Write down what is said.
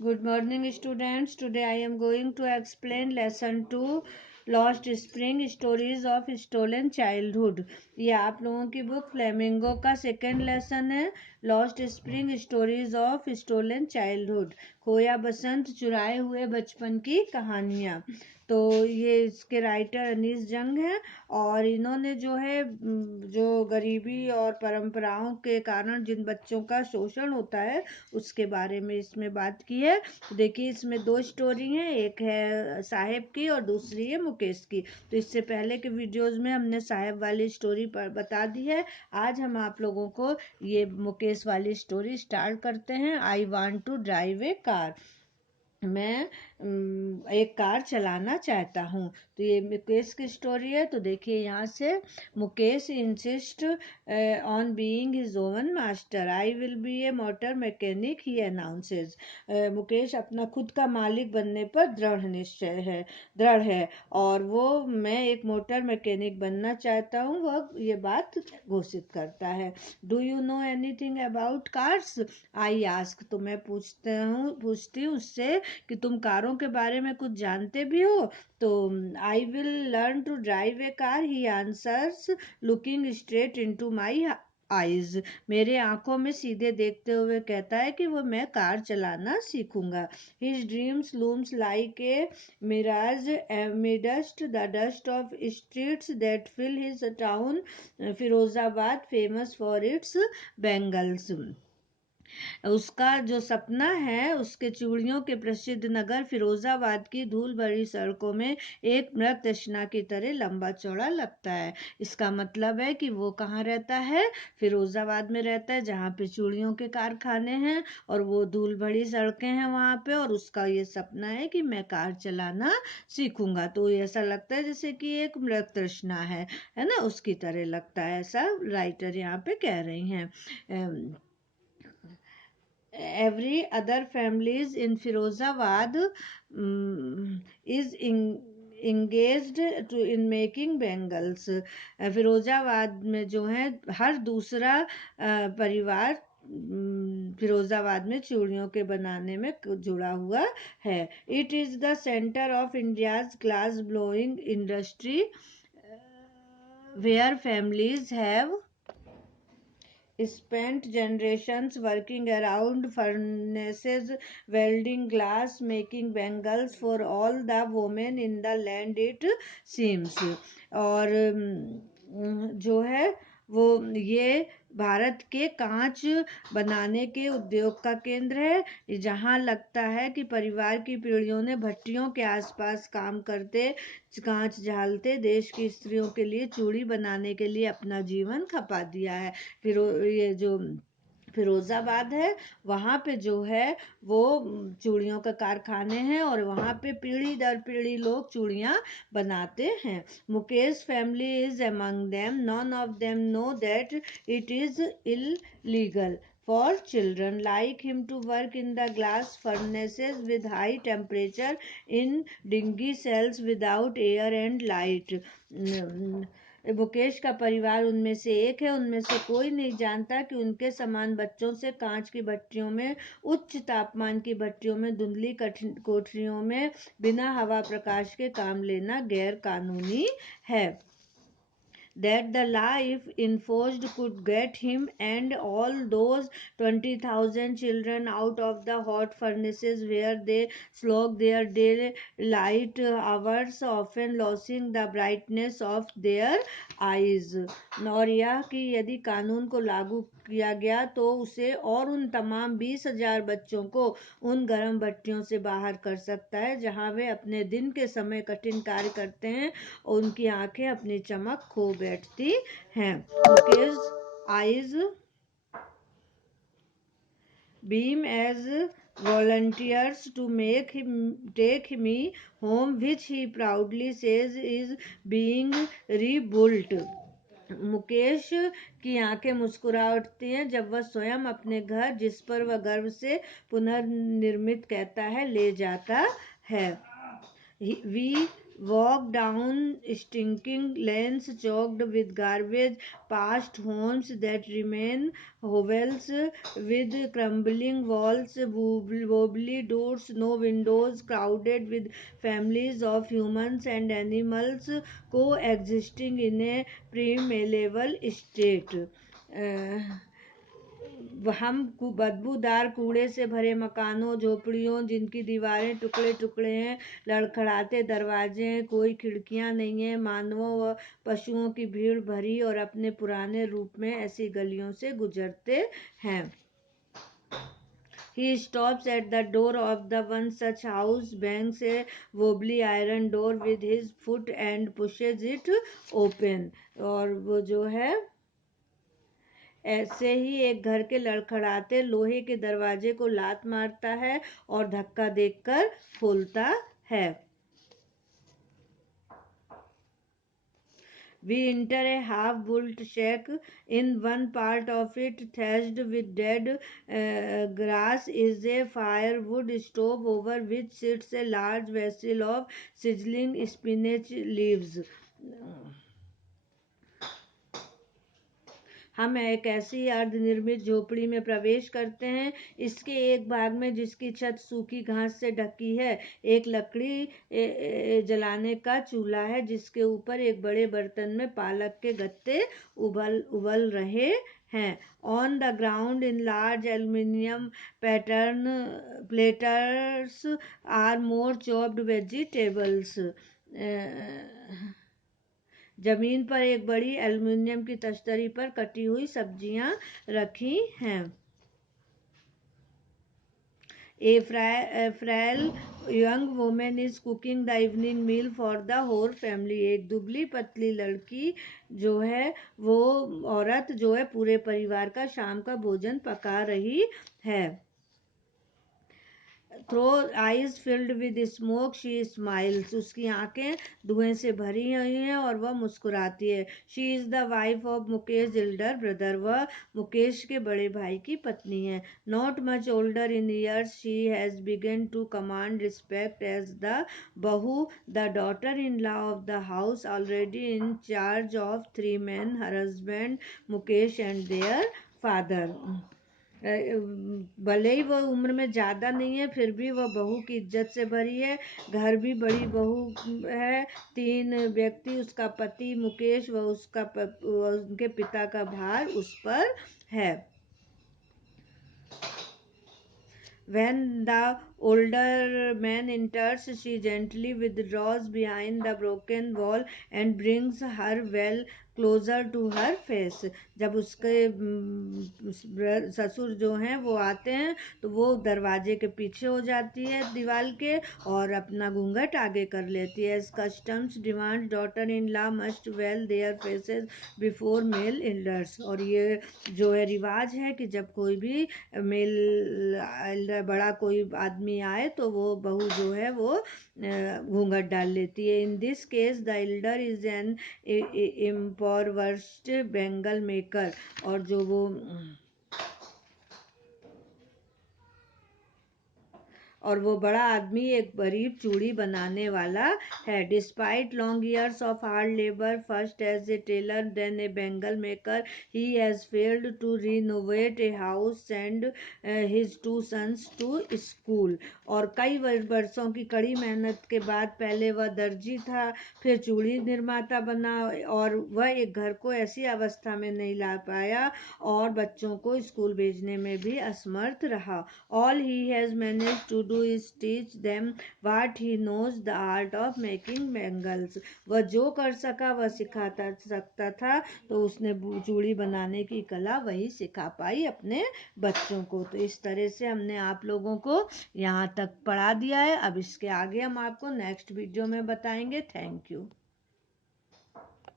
Good morning, students. Today I am going to explain lesson 2 Lost Spring Stories of Stolen Childhood. ये आप लोगों की book Flamingo का second lesson है. Lost spring stories of stolen childhood, खोया बसंत चुराए हुए बचपन की कहानियाँ. तो ये इसके राइटर अनीस जंग हैं और इन्होंने जो है जो गरीबी और परंपराओं के कारण जिन बच्चों का शोषण होता है उसके बारे में इसमें बात की है. देखिए इसमें दो स्टोरी हैं, एक है साहेब की और दूसरी है मुकेश की. तो इससे पहले के वीडियोस में हमने साहेब वाली स्टोरी पर बता दी है. आज हम आप लोगों को ये मुकेश वाली स्टोरी स्टार्ट करते हैं. I want to drive a car. मैं एक कार चलाना चाहता हूँ. तो ये मुकेश की स्टोरी है. तो देखिए यहाँ से, Mukesh insist on being his own master. I will be A motor mechanic, he announces. Mukesh अपना खुद का मालिक बनने पर दृढ़ है और वो मैं एक मोटर मैकेनिक बनना चाहता हूँ, वह ये बात घोषित करता है. Do you know anything about cars, I ask. तो मैं पूछती हूँ उससे कि तुम कारों के बारे में कुछ जानते भी हो. तो I will learn to drive a car, he answers looking straight into my eyes. मेरे आंखों में सीधे देखते हुए कहता है कि वो मैं कार चलाना सीखूंगा. His dreams looms like a mirage amidst the dust of streets that fill his town, Firozabad, famous for its bangles. उसका जो सपना है उसके चूड़ियों के प्रसिद्ध नगर फिरोजाबाद की धूल भरी सड़कों में एक मृग तृष्णा की तरह लंबा चौड़ा लगता है. इसका मतलब है कि वो कहाँ रहता है, फिरोजाबाद में रहता है जहाँ पे चूड़ियों के कारखाने हैं और वो धूल भरी सड़कें हैं वहाँ पे. और उसका ये सपना है कि मैं कार चलाना सीखूंगा. तो ऐसा लगता है जैसे कि एक मृग तृष्णा है ना, उसकी तरह लगता है, ऐसा राइटर यहाँ पे कह रही हैं. Every other families in Firozabad is engaged in making bangles. Firozabad में जो है हर दूसरा परिवार फिरोजाबाद में चूड़ियों के बनाने में जुड़ा हुआ है. It is the centre of India's glass blowing industry, where families have spent generations working around furnaces, welding glass, making bangles for all the women in the land it seems. और जो है वो ये भारत के कांच बनाने के उद्योग का केंद्र है, जहाँ लगता है कि परिवार की पीढ़ियों ने भट्टियों के आसपास काम करते, कांच झालते देश की स्त्रियों के लिए चूड़ी बनाने के लिए अपना जीवन खपा दिया है. फिर ये जो फिरोजाबाद है वहाँ पे जो है वो चूड़ियों के कारखाने हैं और वहाँ पे पीढ़ी दर पीढ़ी लोग चूड़ियाँ बनाते हैं. Mukesh family is among them. None of them know that it is illegal for children like him to work in the glass furnaces with high temperature in dingy cells without air and light. Mukesh का परिवार उनमें से एक है. उनमें से कोई नहीं जानता कि उनके समान बच्चों से कांच की भट्टियों में, उच्च तापमान की भट्टियों में, धुंधली कोठरियों में बिना हवा प्रकाश के काम लेना गैर कानूनी है. That the life enforced could get him and all those 20,000 children out of the hot furnaces where they slog their daylight hours, often losing the brightness of their eyes. और यह कि यदि कानून को लागू किया गया तो उसे और उन तमाम 20,000 बच्चों को उन गर्म भट्टियों से बाहर कर सकता है जहां वे अपने दिन के समय कठिन कार्य करते हैं और उनकी आंखें अपनी चमक खो बैठती हैं. Mukesh eyes beam as volunteers to take me home, which he proudly says is being rebuilt. Mukesh की आंखें मुस्कुरा उठती हैं जब वह स्वयं अपने घर, जिस पर वह गर्व से पुनर्निर्मित कहता है, ले जाता है. We walked down stinking lanes choked with garbage, past homes that remain hovels with crumbling walls, wobbly doors, no windows, crowded with families of humans and animals coexisting in a primeval state. हम बदबूदार कूड़े से भरे मकानों, झोपड़ियों जिनकी दीवारें टुकड़े टुकड़े हैं, लड़खड़ाते दरवाजे हैं, कोई खिड़कियां नहीं है, मानवों व पशुओं की भीड़ भरी और अपने पुराने रूप में ऐसी गलियों से गुजरते हैं. He stops at the door of the one such house, bangs a wobbly iron door with his foot and pushes it open. और वो जो है ऐसे ही एक घर के लड़खड़ाते लोहे के दरवाजे को लात मारता है और धक्का देकर खोलता है. We enter a half-built shack. In one part of it, thatched with dead grass, is a firewood stove over which sits a large vessel of sizzling spinach leaves. हम एक ऐसी अर्धनिर्मित झोपड़ी में प्रवेश करते हैं. इसके एक भाग में, जिसकी छत सूखी घास से ढकी है, एक लकड़ी जलाने का चूल्हा है जिसके ऊपर एक बड़े बर्तन में पालक के गत्ते उबल रहे हैं. On the ground in large aluminium platters are more chopped vegetables. जमीन पर एक बड़ी एल्युमिनियम की तश्तरी पर कटी हुई सब्जियां रखी हैं. A frail young woman is cooking the evening meal for the whole family. एक दुबली पतली लड़की जो है वो औरत जो है पूरे परिवार का शाम का भोजन पका रही है. Through eyes filled with smoke, she smiles. उसकी आंखें धुएं से भरी हुई हैं और वह मुस्कुराती है. She is the wife of Mukesh elder brother. वह मुकेश के बड़े भाई की पत्नी है. Not much older in years, she has begun to command respect as the bahu, the daughter-in-law of the house, already in charge of 3 men, her husband Mukesh and their father. भले ही वह उम्र में ज्यादा नहीं है, फिर भी वह बहू की इज्जत से भरी है. घर भी बड़ी बहू है. 3 व्यक्ति, उसका पति मुकेश व उनके पिता का भार उस पर है. When the older man enters, she gently withdraws behind the broken wall and brings her well closer to her face. जब उसके ससुर जो हैं वो आते हैं तो वो दरवाजे के पीछे हो जाती है दीवार के और अपना घूंघट आगे कर लेती है. As customs demand, daughter-in-law must veil their faces before male elders. और ये जो है रिवाज है कि जब कोई भी मेल बड़ा कोई आदमी आए तो वो बहू जो है वो घूंघट डाल लेती है. In this case the Elder is an impoverished bengal maker. और वो बड़ा आदमी एक गरीब चूड़ी बनाने वाला है. Despite long years of hard labor, first as a tailor then a bengal maker, he has failed to renovate a house, send his 2 sons to school. और कई वर्षों की कड़ी मेहनत के बाद पहले वह दर्जी था, फिर चूड़ी निर्माता बना और वह एक घर को ऐसी अवस्था में नहीं ला पाया और बच्चों को स्कूल भेजने में भी असमर्थ रहा. All he has managed to do is teach them what he knows, the art of making bangles. वह जो कर सका वह सकता था, तो उसने चूड़ी बनाने की कला वही सिखा पाई अपने बच्चों को. तो इस तरह से हमने आप लोगों को यहाँ तक पढ़ा दिया है. अब इसके आगे हम आपको नेक्स्ट वीडियो में बताएंगे. Thank you.